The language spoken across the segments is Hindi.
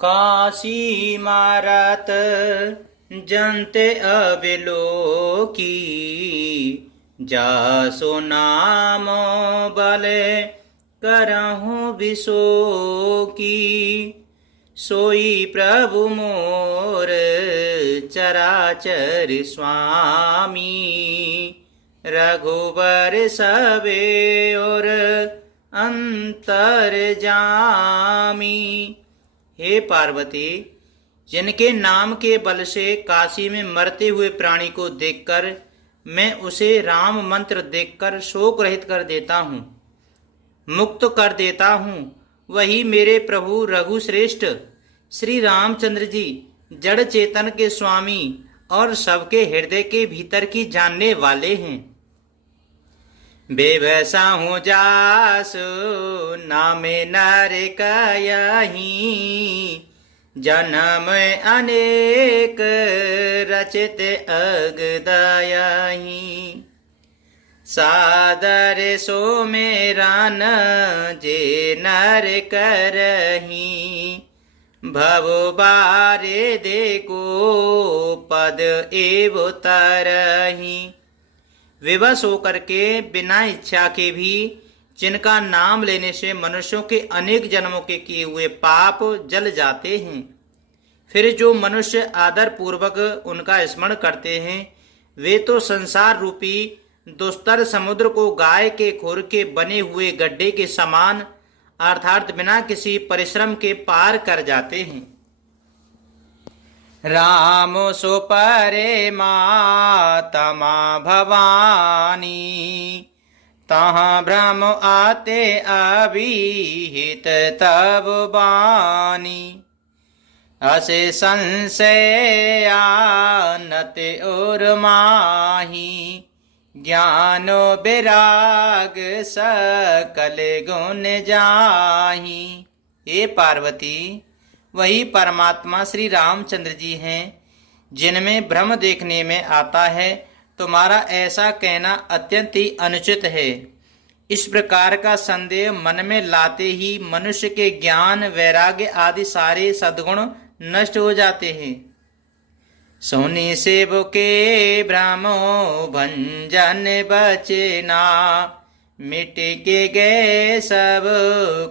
काशी मारत जनते अबिलोकी, जासो नाम बले करहु विशोकी। सोई प्रभु मोर चराचर स्वामी, रघुबर सबे और अंतर जामी। हे पार्वती, जिनके नाम के बल से काशी में मरते हुए प्राणी को देखकर मैं उसे राम मंत्र देखकर शोक रहित कर देता हूँ, मुक्त कर देता हूँ, वही मेरे प्रभु रघुश्रेष्ठ श्री रामचंद्र जी जड़ चेतन के स्वामी और सबके हृदय के भीतर की जानने वाले हैं। बेबसाहू जासु नामे नर कयहि, जन्म अनेक रचित अगदयहि। सादर सो मेरा न जे नर करही, भव बारे देखो पद एव तरही। विवश होकर के बिना इच्छा के भी जिनका नाम लेने से मनुष्यों के अनेक जन्मों के किए हुए पाप जल जाते हैं, फिर जो मनुष्य आदर पूर्वक उनका स्मरण करते हैं वे तो संसार रूपी दुस्तर समुद्र को गाय के खुर के बने हुए गड्ढे के समान अर्थात बिना किसी परिश्रम के पार कर जाते हैं। राम सो परे मातमा भवानी, तहाँ भ्रम आते अभिहित तब बानी। असे संशय आनत और माही, ज्ञानो विराग सकल गुण जाही। हे पार्वती, वही परमात्मा श्री रामचंद्र जी हैं जिनमें भ्रम देखने में आता है। तुम्हारा ऐसा कहना अत्यंत ही अनुचित है। इस प्रकार का संदेह मन में लाते ही मनुष्य के ज्ञान वैराग्य आदि सारे सद्गुण नष्ट हो जाते हैं। सोनी सेवके भ्रमो भंजन बचना, मिट के गए सब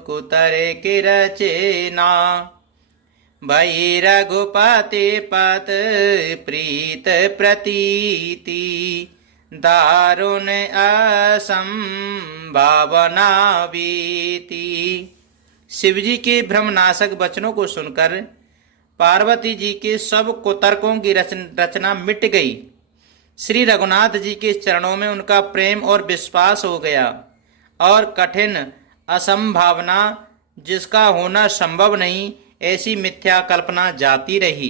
कुतर के रचना। भई रघुपति पत प्रीत प्रतीति, दारुण असंभावना बीती। शिवजी के भ्रमनाशक वचनों को सुनकर पार्वती जी के सब कुतर्कों की रचना मिट गई। श्री रघुनाथ जी के चरणों में उनका प्रेम और विश्वास हो गया और कठिन असंभावना जिसका होना संभव नहीं ऐसी मिथ्या कल्पना जाती रही।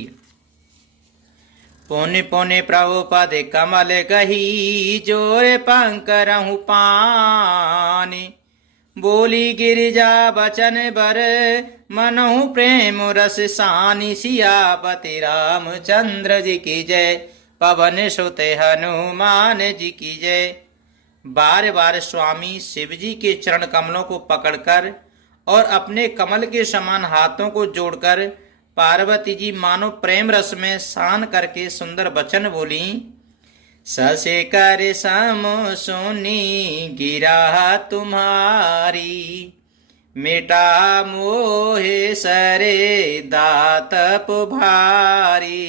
पुण्य पुण्य प्रभु पद कमल गही, जोर पंकरहु पानी। बोली गिरिजा बचन बर, मनहु प्रेम रस सानी। सियापति रामचंद्र जी की जय, पवन सुत हनुमान जी की जय। बार बार स्वामी शिवजी के चरण कमलों को पकड़कर और अपने कमल के समान हाथों को जोड़कर पार्वती जी मानो प्रेम रस में सान करके सुंदर वचन बोली। ससे कर सम सुनी गिरा तुम्हारी, मिटा मोहे सरे दातप भारी।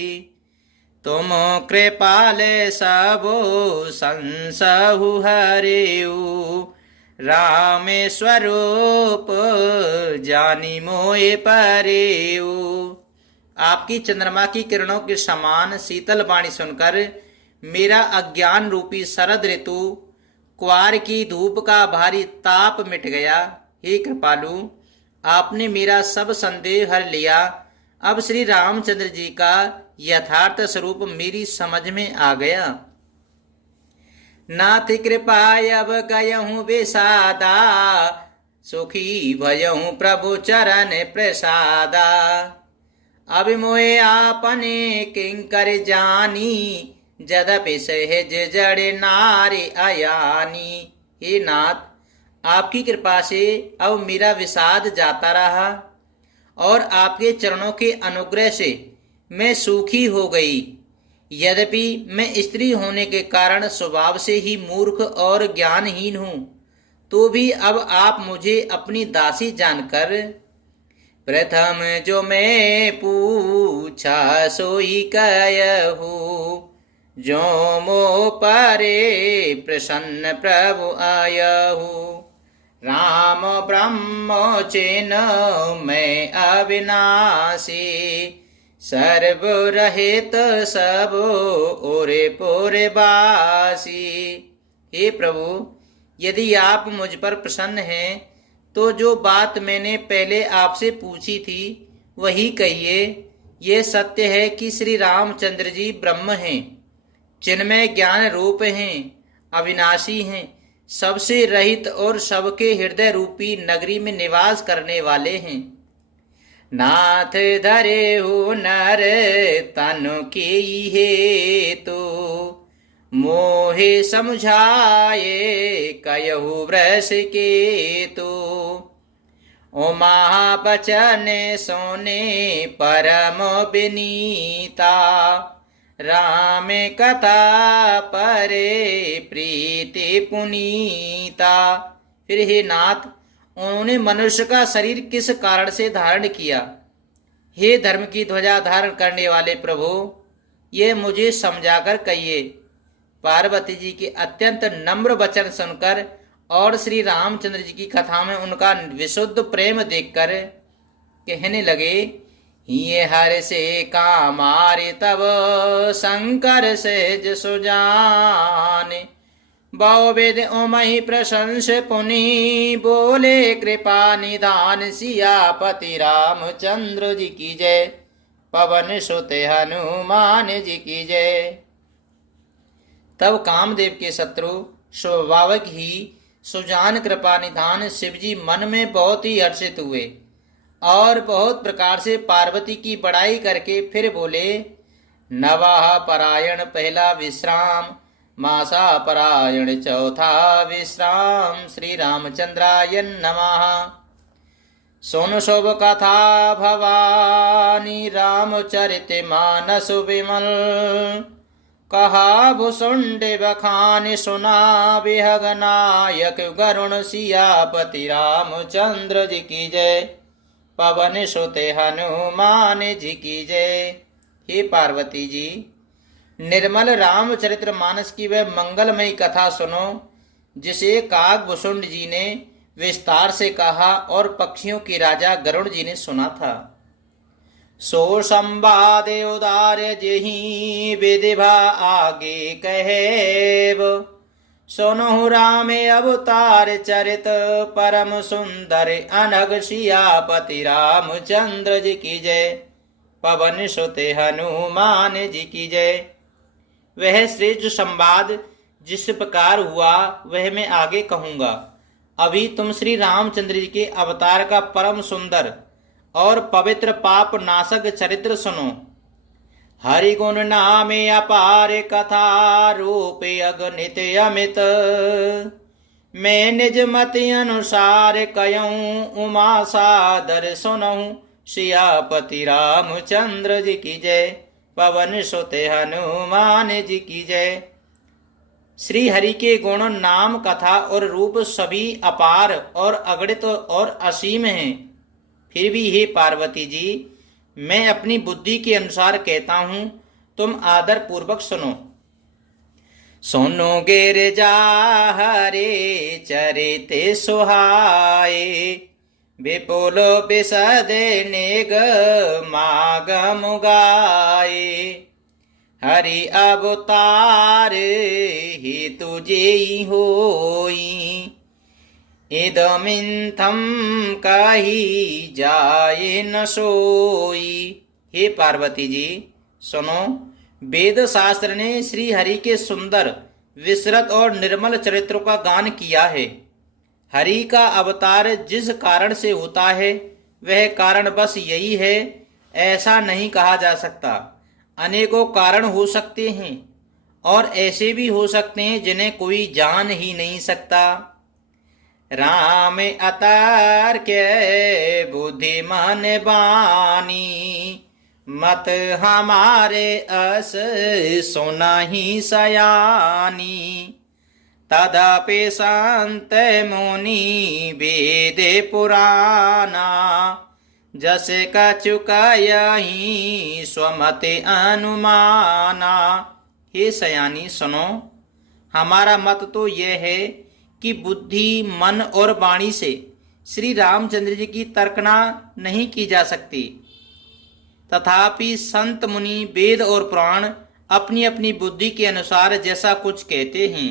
तुम कृपाल सबो संसहु हरेऊ, रामेश्वरूप जानी मोए परेऊ। आपकी चंद्रमा की किरणों के समान शीतल वाणी सुनकर मेरा अज्ञान रूपी शरद ऋतु क्वार की धूप का भारी ताप मिट गया। हे कृपालु, आपने मेरा सब संदेह हर लिया। अब श्री रामचंद्र जी का यथार्थ स्वरूप मेरी समझ में आ गया। नाथ कृपा अब कयहूँ विषादा, सुखी भयहूँ प्रभु चरण प्रसादा। अब मोहे आपने किंकर जानी, जदपि सहज जड़ नारी अयानी। हे नाथ, आपकी कृपा से अब मेरा विषाद जाता रहा और आपके चरणों के अनुग्रह से मैं सुखी हो गई। यद्यपि मैं स्त्री होने के कारण स्वभाव से ही मूर्ख और ज्ञानहीन हूँ, तो भी अब आप मुझे अपनी दासी जानकर प्रथम जो मैं पूछा सोई कहू, जो मो परे प्रसन्न प्रभु आयहु। राम ब्रह्म चेन मैं अविनाशी, सर्व रहित सब ओरे पोरे बासी। हे प्रभु, यदि आप मुझ पर प्रसन्न हैं तो जो बात मैंने पहले आपसे पूछी थी वही कहिए। ये सत्य है कि श्री रामचंद्र जी ब्रह्म हैं, चिन्मय ज्ञान रूप हैं, अविनाशी हैं, सबसे रहित और सबके हृदय रूपी नगरी में निवास करने वाले हैं। नाथ धरे हो नर तनु के हेतु, मोहे समझाए कयहु वृष केतु। उमा बचन सोने परम विनीता, राम कथा परे प्रीति पुनीता। फिर हे नाथ, उन्होंने मनुष्य का शरीर किस कारण से धारण किया? हे धर्म की ध्वजा धारण करने वाले प्रभु, ये मुझे समझाकर कहिए। पार्वती जी के अत्यंत नम्र वचन सुनकर और श्री रामचंद्र जी की कथा में उनका विशुद्ध प्रेम देखकर कहने लगे, ये हर से कामारे तब शंकर सेज सुजाने, बहुविध उमहि प्रशंस पुनि, बोले कृपा निधान सियापति रामचंद्र जी की जय, पवन सुत हनुमान जी की जय। तब कामदेव के शत्रु स्वाभाविक ही सुजान कृपा निधान शिवजी मन में बहुत ही हर्षित हुए और बहुत प्रकार से पार्वती की बड़ाई करके फिर बोले, नवाह परायण पहला विश्राम, मासा परायण चौथा विश्राम, श्री रामचंद्राय नमः। सोनु शोभ कथा भवानी, रामचरित मानस विमल, कहा भुसुंड बखान सुना, बिहग नायक गरुण सियापति रामचंद्र जी की जय, पवन सुत हनुमान जी की जय। हे पार्वती जी, निर्मल रामचरित्र मानस की वह मंगलमयी कथा सुनो जिसे काकभूषुंड जी ने विस्तार से कहा और पक्षियों के राजा गरुड़ जी ने सुना था। सो संवाद उदार जेहि विधिभा आगे कहेब, सुनहु राम अवतार चरित, परम सुंदर अनघ सियापति रामचंद्र जी की जय, पवन सुत हनुमान जी की जय। वह श्रेष्ठ संवाद जिस प्रकार हुआ वह मैं आगे कहूंगा। अभी तुम श्री रामचंद्र जी के अवतार का परम सुंदर और पवित्र पाप नाशक चरित्र सुनो। हरि गुण नामे अपार कथा, रूप अगणित अमित, मैं निज मति अनुसार कयऊं, उमा सादर सुनऊं, सियापति रामचंद्र जी की जय, पवन सुत हनुमान जी की जय। श्री हरि के गुण नाम कथा और रूप सभी अपार और अगणित और असीम हैं। फिर भी हे पार्वती जी, मैं अपनी बुद्धि के अनुसार कहता हूं, तुम आदर पूर्वक सुनो। सोनो गिरजा हरे चरिते सुहाए, विपुल विशद नेग मागम गाए, हरि अवतार ही तुझे होई, इदमिन्थम कही जाए न सोई। हे पार्वती जी सुनो, वेद शास्त्र ने श्री हरि के सुंदर विस्तृत और निर्मल चरित्रों का गान किया है। हरि का अवतार जिस कारण से होता है वह कारण बस यही है, ऐसा नहीं कहा जा सकता। अनेकों कारण हो सकते हैं और ऐसे भी हो सकते हैं जिन्हें कोई जान ही नहीं सकता। राम अतर्क्य बुद्धिमान बानी, मत हमारे अस सुनहि सयानी। तदपि संत मुनि वेदे पुराना, जस कछु कयहि स्वमति अनुमाना। हे सयानी सुनो, हमारा मत तो यह है कि बुद्धि मन और वाणी से श्री रामचंद्र जी की तर्कना नहीं की जा सकती। तथापि संत मुनि वेद और पुराण अपनी अपनी बुद्धि के अनुसार जैसा कुछ कहते हैं।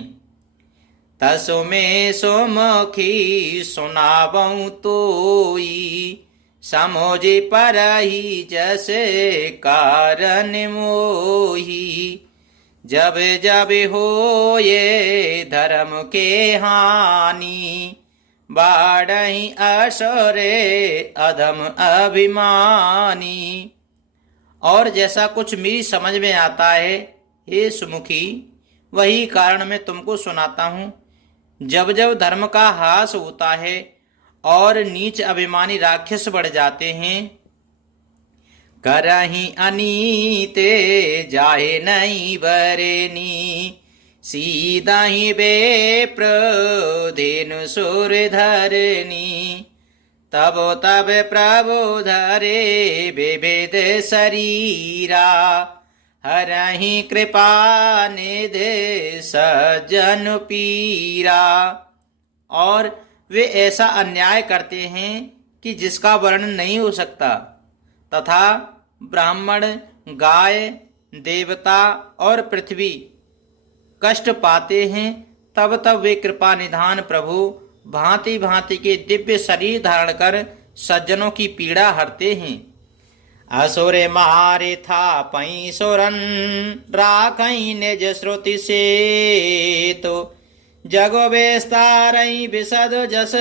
तसो में सोमुखी सुनावऊं तोई, समझे परहि जैसे कारण मोही। जब जब हो ये धर्म के हानि, बाढ़हि असुरे अधम अभिमानी। और जैसा कुछ मेरी समझ में आता है हे सुमुखी, वही कारण मैं तुमको सुनाता हूँ। जब जब धर्म का ह्रास होता है और नीच अभिमानी राक्षस बढ़ जाते हैं, करहि अनीते जाहे नहीं बरेनी। सीधाहि बेप्र धेनु सुर धरनी, तब तब प्रभु धरे विविध शरीरा। हरहि कृपा निधि सज्जन पीरा। और वे ऐसा अन्याय करते हैं कि जिसका वर्णन नहीं हो सकता, तथा ब्राह्मण, गाय, देवता और पृथ्वी कष्ट पाते हैं। तब तब वे कृपा निधान प्रभु भांति भांति के दिव्य शरीर धारण कर सज्जनों की पीड़ा हरते हैं। असुर मारे था पई सुरन, राखई निज श्रुति से तो। जगो विस्तारई विशद जस,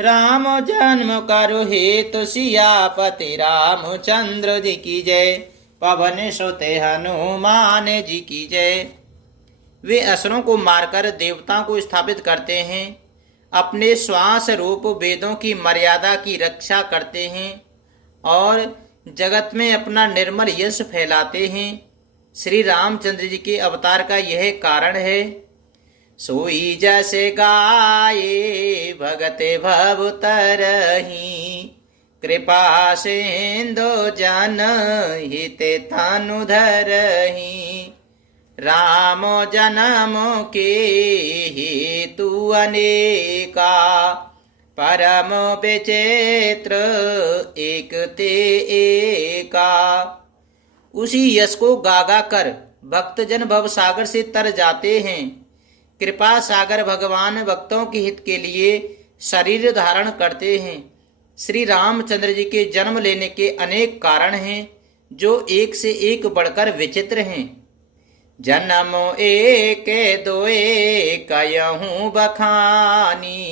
राम जन्म करु हेतु सियापति रामचंद्र जी की जय। पवन सुत हनुमान जी की जय। वे असुरों को मारकर देवताओं को स्थापित करते हैं, अपने श्वास रूप वेदों की मर्यादा की रक्षा करते हैं और जगत में अपना निर्मल यश फैलाते हैं। श्री रामचंद्र जी के अवतार का यह कारण है। सोई जैसे गाये भगत भव तरही, कृपा सिंधु जन हित तनु धरही। राम जन्म के हेतु अनेका, परम विचित्र एक ते एका। उसी यश को गागा कर भक्तजन भव सागर से तर जाते हैं। कृपा सागर भगवान भक्तों के हित के लिए शरीर धारण करते हैं। श्री रामचंद्र जी के जन्म लेने के अनेक कारण हैं, जो एक से एक बढ़कर विचित्र हैं। जन्म एक दोए कयहूँ बखानी,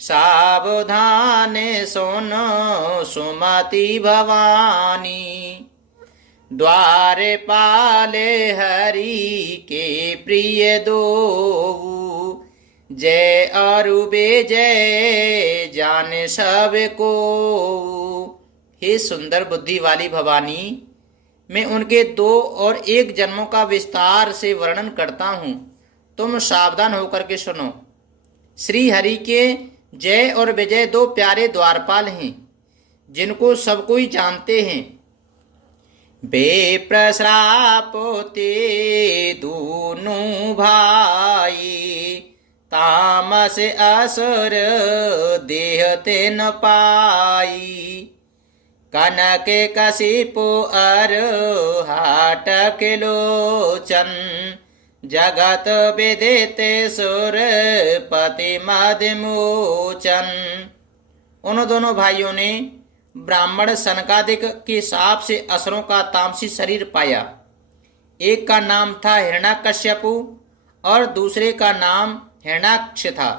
सावधान सोनो सुमति भवानी। द्वारे पाले हरि के प्रिय दो, जय अरु जय जान सब को। हे सुंदर बुद्धि वाली भवानी, मैं उनके 2 और 1 जन्मों का विस्तार से वर्णन करता हूँ, तुम सावधान होकर के सुनो। श्री हरि के जय और विजय 2 प्यारे द्वारपाल हैं, जिनको सब कोई जानते हैं। बेप्रश्रापोते दूनु भाई, तामस असुर देहते न पाई। कनक कशिपु अर हाटक लोचन, जगत विदित सुर पति मदमोचन। उन दोनों भाइयों ने ब्राह्मण सनकादिक के शाप से असुरों का तामसी शरीर पाया। एक का नाम था हिरण्याकश्यपु और दूसरे का नाम हिरण्याक्ष था।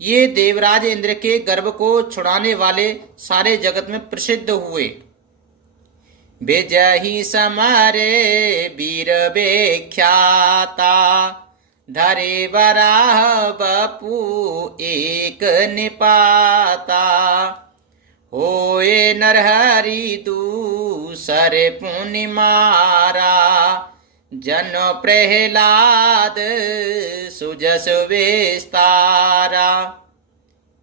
ये देवराज इंद्र के गर्भ को छुड़ाने वाले सारे जगत में प्रसिद्ध हुए। विजही समरे वीर विख्याता, धरे बराह बपू एक निपाता, होए नरहरि दूसर पुनि मारा, जन प्रहलाद सुजस विस्तारा।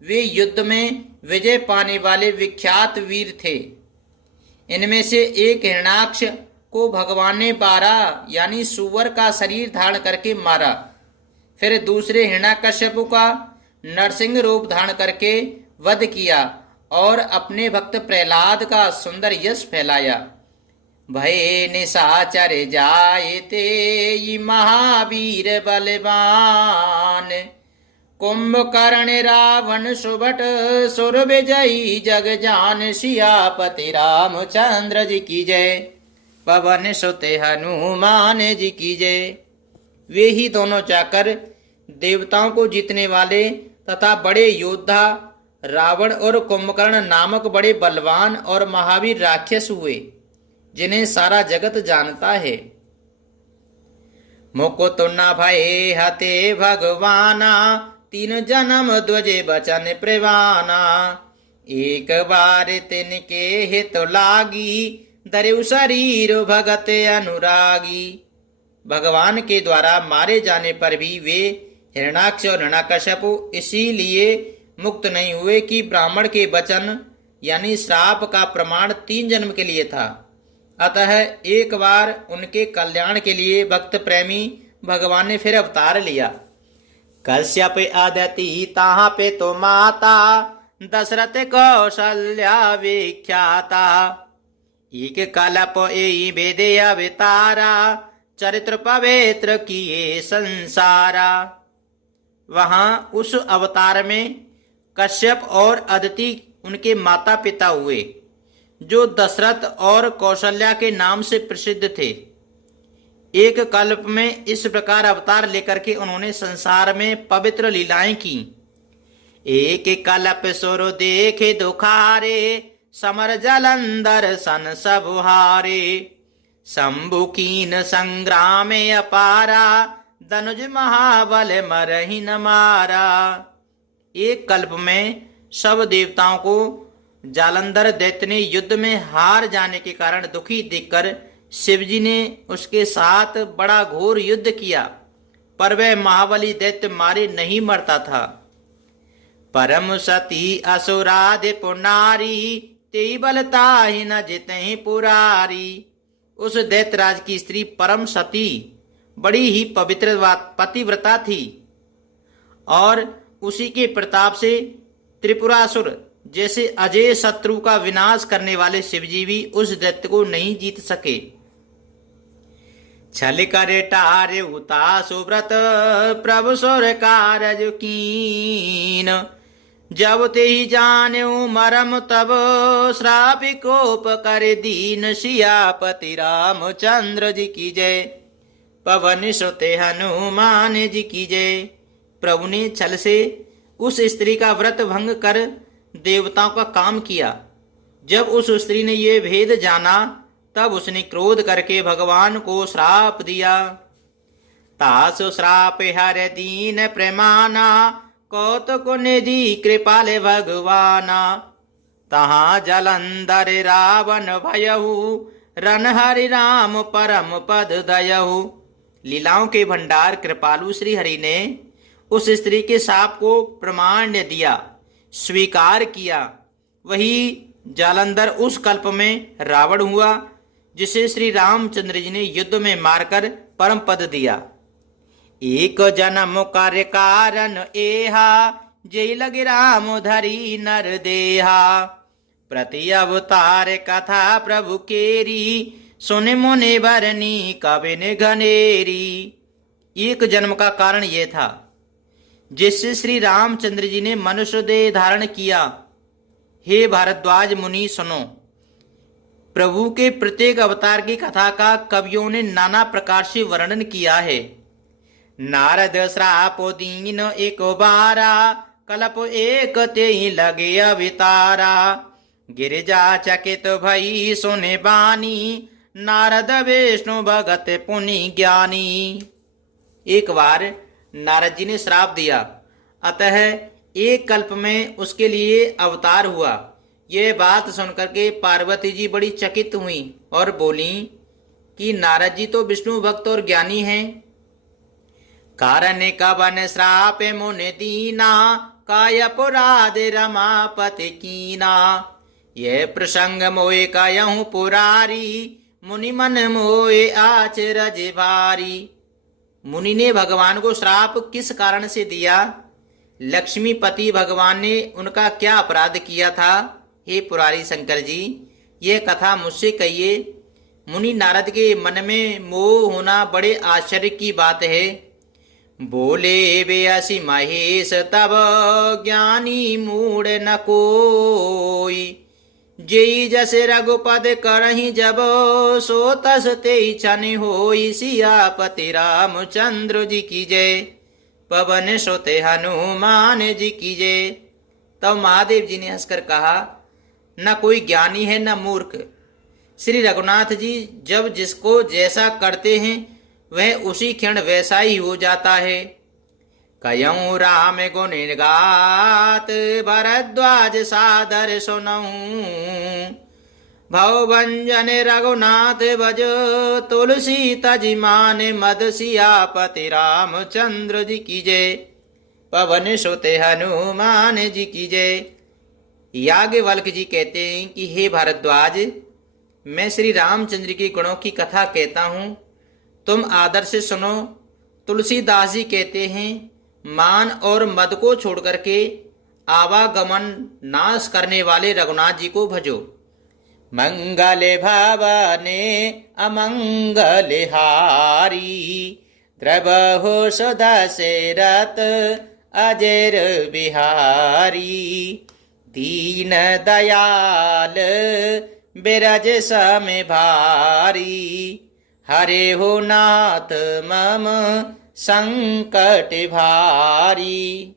वे युद्ध में विजय पाने वाले विख्यात वीर थे। इनमें से एक हिरणाक्ष को भगवान ने 12 यानी सुअर का शरीर धारण करके मारा। फिर दूसरे हिरण्याकश्यपु का नरसिंह रूप धारण करके वध किया और अपने भक्त प्रहलाद का सुंदर यश फैलाया। भय निशाचर जाए ते महावीर बलवान, कुंभकर्ण रावण सुभट सुर विजयी जग जान, सियापति रामचंद्र जी की जय, पवन सुत हनुमान जी की जय। वे ही दोनों जाकर देवताओं को जीतने वाले तथा बड़े योद्धा रावण और कुंभकर्ण नामक बड़े बलवान और महावीर राक्षस हुए, जिन्हें सारा जगत जानता है। मुकुत न भय हते भगवाना, 3 जन्म ध्वजे बचन प्रवाना, एक बार तिनके हित लागी, धरऊ शरीर भगत अनुरागी। भगवान के द्वारा मारे जाने पर भी वे हिरणाक्ष और हिरण्याकश्यपु इसीलिए मुक्त नहीं हुए कि ब्राह्मण के वचन यानी श्राप का प्रमाण 3 जन्म के लिए था। अतः एक बार उनके कल्याण के लिए भक्त प्रेमी भगवान ने फिर अवतार लिया। कश्यप आदति ताहा पे तो माता, दशरथ कौशल्या विख्याता, एक कलप ए वेदे अवतारा, चरित्र पवित्र किए संसारा। वहां उस अवतार में कश्यप और अदिति उनके माता पिता हुए, जो दशरथ और कौशल्या के नाम से प्रसिद्ध थे। एक कल्प में इस प्रकार अवतार लेकर के उन्होंने संसार में पवित्र लीलाएं की। एक कल्प सुर देखे दुखारे, समर जलंधर सन सब हारे, शंभु कीन संग्राम अपारा, धनुज महाबल मरहि न मारा। एक कल्प में सब देवताओं को जालंधर दैत्य ने युद्ध में हार जाने के कारण दुखी देखकर शिवजी ने उसके साथ बड़ा घोर युद्ध किया, पर वह महाबली दैत्य मारे नहीं मरता था। परम सती असुराधि पुनारी, तेई बलता ही न जितहि पुरारी। उस दैत्यराज की स्त्री परम सती बड़ी ही पवित्र पतिव्रता थी, और उसी के प्रताप से त्रिपुरासुर जैसे अजय शत्रु का विनाश करने वाले शिवजी भी उस दैत्य को नहीं जीत सके। छल करे टारे उता सुव्रत, प्रभु सुर कारज कीन, जब ते ही जान्यो मरम तब, श्रापि कोप कर दीन, सियापति रामचंद्र जी की जय, पवन सुत हनुमान जी की जय। प्रभु ने छल से उस स्त्री का व्रत भंग कर देवताओं का काम किया। जब उस स्त्री ने ये भेद जाना तब उसने क्रोध करके भगवान को श्राप दिया। तासु श्राप हर दीन प्रमाना, कौतुक निधि कृपाल भगवाना, तहाँ जलंधर रावण भयहु, रन हरि राम परम पद दयहु। लीलाओं के भंडार कृपालु श्री हरि ने उस स्त्री के शाप को प्रमाण्य दिया, स्वीकार किया। वही जालंधर उस कल्प में रावण हुआ, जिसे श्री रामचंद्र जी ने युद्ध में मारकर परम पद दिया। एक जन्म कार्य कारण एहा, जय लगे राम धरी नर देहा, प्रति अवतार कथा प्रभु केरी, सुने मुनि भरनी कबिन घनेरी। एक जन्म का कारण यह था जिससे श्री रामचंद्र जी ने मनुष्य देह धारण किया। हे भारद्वाज मुनि सुनो, प्रभु के प्रत्येक अवतार की कथा का कवियों ने नाना प्रकार से वर्णन किया है। नारद श्रापो दीन एक बारा, कल्प एक ते लगे अवतारा, गिरिजा चकित भई सुने बानी, नारद विष्णु भगत पुनि ज्ञानी। एक बार नारद जी ने श्राप दिया, अतः एक कल्प में उसके लिए अवतार हुआ। यह बात सुनकर के पार्वती जी बड़ी चकित हुई और बोली कि नारद जी तो विष्णु भक्त और ज्ञानी हैं। कारण कवन श्राप मुनि दीना, काय अपराध रमापति कीना। यह प्रसंग मोए कायहूँ पुरारी, मुनि मन मोए आचरज भारी। मुनि ने भगवान को श्राप किस कारण से दिया? लक्ष्मीपति भगवान ने उनका क्या अपराध किया था? हे पुरारी शंकर जी, यह कथा मुझसे कहिए। मुनि नारद के मन में मोह होना बड़े आश्चर्य की बात है। बोले बेअसी महेश तब, ज्ञानी मूढ़ न कोई। जेई जस रघुपद करहि जब, सो तस तेई छन होई। सियापति रामचंद्र जी की जय, पवन सोते हनुमान जी की जय। तब महादेव जी ने हंसकर कहा, न कोई ज्ञानी है न मूर्ख। श्री रघुनाथ जी जब जिसको जैसा करते हैं वह उसी क्षण वैसा ही हो जाता है। कयऊँ राम गुण गात, भरद्वाज सादर सुनऊँ। भवभंजन रघुनाथ भज, तुलसी तज मान मद। सियापति रामचंद्र जी की जय, पवन सुत हनुमान जी की जय। याज्ञवल्क्य जी कहते हैं कि हे भारद्वाज, मैं श्री रामचंद्र के गुणों की कथा कहता हूँ, तुम आदर से सुनो। तुलसीदास जी कहते हैं, मान और मद को छोड़ करके आवागमन नाश करने वाले रघुनाथ जी को भजो। मंगल भवने अमंगल हारी, द्रवहु सुदशरथ अजर बिहारी। दीन दयाल बिरज सम भारी, हरे हो नाथ मम संकट भारी।